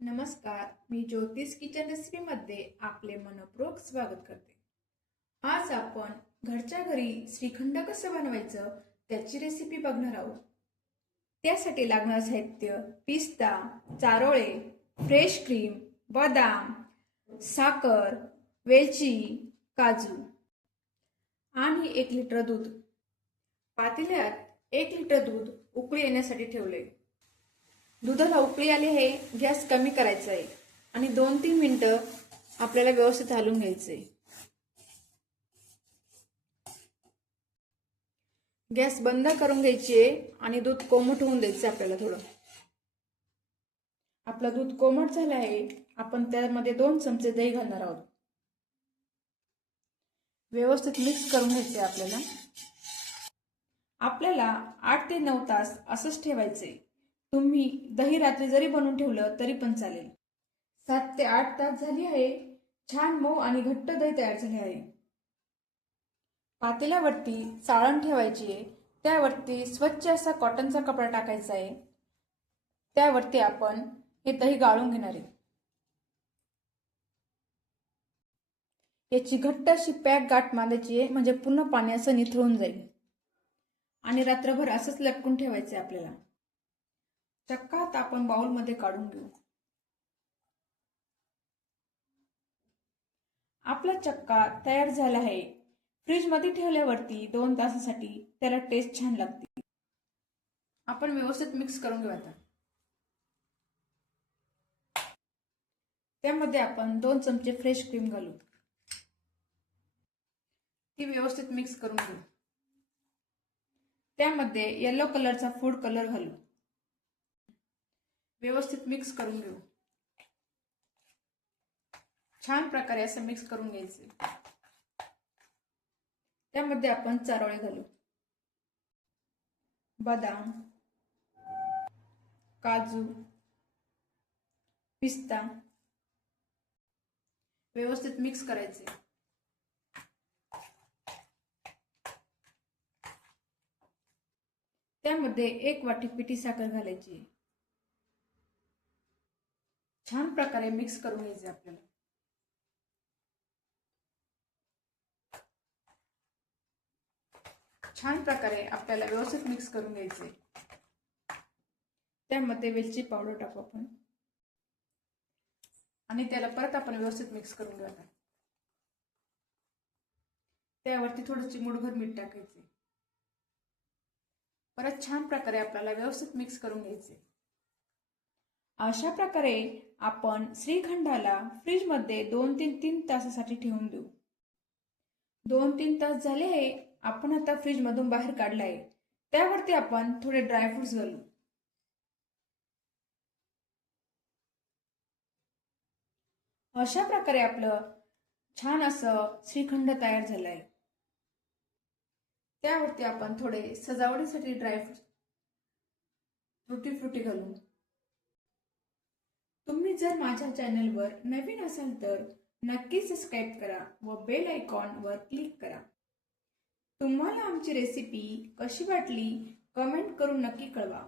नमस्कार मी ज्योतिष किचन रेसिपीमध्ये आपले मनपूर्वक स्वागत करते. आज आपण घरच्या घरी श्रीखंड कसं बनवायचं त्याची रेसिपी बघणार आहोत. त्यासाठी लागणारं साहित्य पिस्ता चारोळे फ्रेश क्रीम बदाम साखर वेलची काजू आणि एक लिटर दूध. पातेल्यात एक लिटर दूध उकळी येण्यासाठी ठेवले दुधाला उकळी आली आहे गॅस कमी करायचा आहे. आणि दोन तीन मिनिटं आपल्याला व्यवस्थित हलवून आहे. गॅस बंद करून घ्यायची आहे आणि दूध कोमट होऊन द्यायचं आपल्याला थोडं. आपलं दूध कोमट झालं आहे आपण त्यामध्ये दोन चमचे दही घालणार आहोत. व्यवस्थित मिक्स करून घ्यायचे आपल्याला. आपल्याला आठ ते नऊ तास असंच ठेवायचंय तुम्ही दही रात्री जरी बनवून ठेवलं तरी पण चालेल. सात ते आठ तास झाली आहे. छान मऊ आणि घट्ट दही तयार झाले आहे. पातेल्यावरती चाळण ठेवायची आहे. त्यावरती स्वच्छ असा कॉटनचा कपडा टाकायचा आहे. त्यावरती आपण हे दही गाळून घेणार आहे. याची घट्ट अशी पॅक गाठ बांधायची आहे म्हणजे पूर्ण पाणी असं निथळून जाईल. आणि रात्रभर असंच लपकून ठेवायचं आहे आपल्याला. चक्का आता आपण बाउलमध्ये काढून घेऊ. आपला चक्का तयार झाला आहे. फ्रीजमध्ये ठेवल्यावरती दोन तासासाठी त्याला टेस्ट छान लागते. आपण व्यवस्थित मिक्स करून घेऊ आता. त्यामध्ये आपण दोन चमचे फ्रेश क्रीम घालू. ती व्यवस्थित मिक्स करून घेऊ. त्यामध्ये येलो कलरचा फूड कलर घालू. व्यवस्थित मिक्स करून घेऊ. छान प्रकारे असं मिक्स करून घ्यायचे. त्यामध्ये आपण चारोळे घालू. बदाम काजू पिस्ता व्यवस्थित मिक्स करायचे. त्यामध्ये एक वाटी पिठी साखर घालायची. छान प्रकारे मिक्स करून घ्यायचे आपल्याला. छान प्रकारे आपल्याला व्यवस्थित मिक्स करून घ्यायचे. त्यामध्ये वेलची पावडर टाकू आपण. आणि त्याला परत आपण व्यवस्थित मिक्स करून घेऊ आता. त्यावरती थोडीशी मुठभर मीठ टाकायचे. परत छान प्रकारे आपल्याला व्यवस्थित मिक्स करून घ्यायचे. अशा प्रकारे आपण श्रीखंडाला फ्रीजमध्ये दोन तीन तीन तासासाठी ठेवून देऊ. दोन तीन तास झाले आहे आपण आता फ्रीजमधून बाहेर काढलं आहे त्यावरती आपण थोडे ड्रायफ्रुट्स घालू. अशा प्रकारे आपलं छान असं श्रीखंड तयार झालं आहे त्यावरती आपण थोडे सजावटीसाठी ड्रायफ्रुट फ्रुटी फ्रुटी घालू. तुम्ही जर माझ्या चॅनलवर नवीन असाल तर नक्की सबस्क्राईब करा व बेल आयकॉनवर क्लिक करा. तुम्हाला आमची रेसिपी कशी वाटली कमेंट करून नक्की कळवा.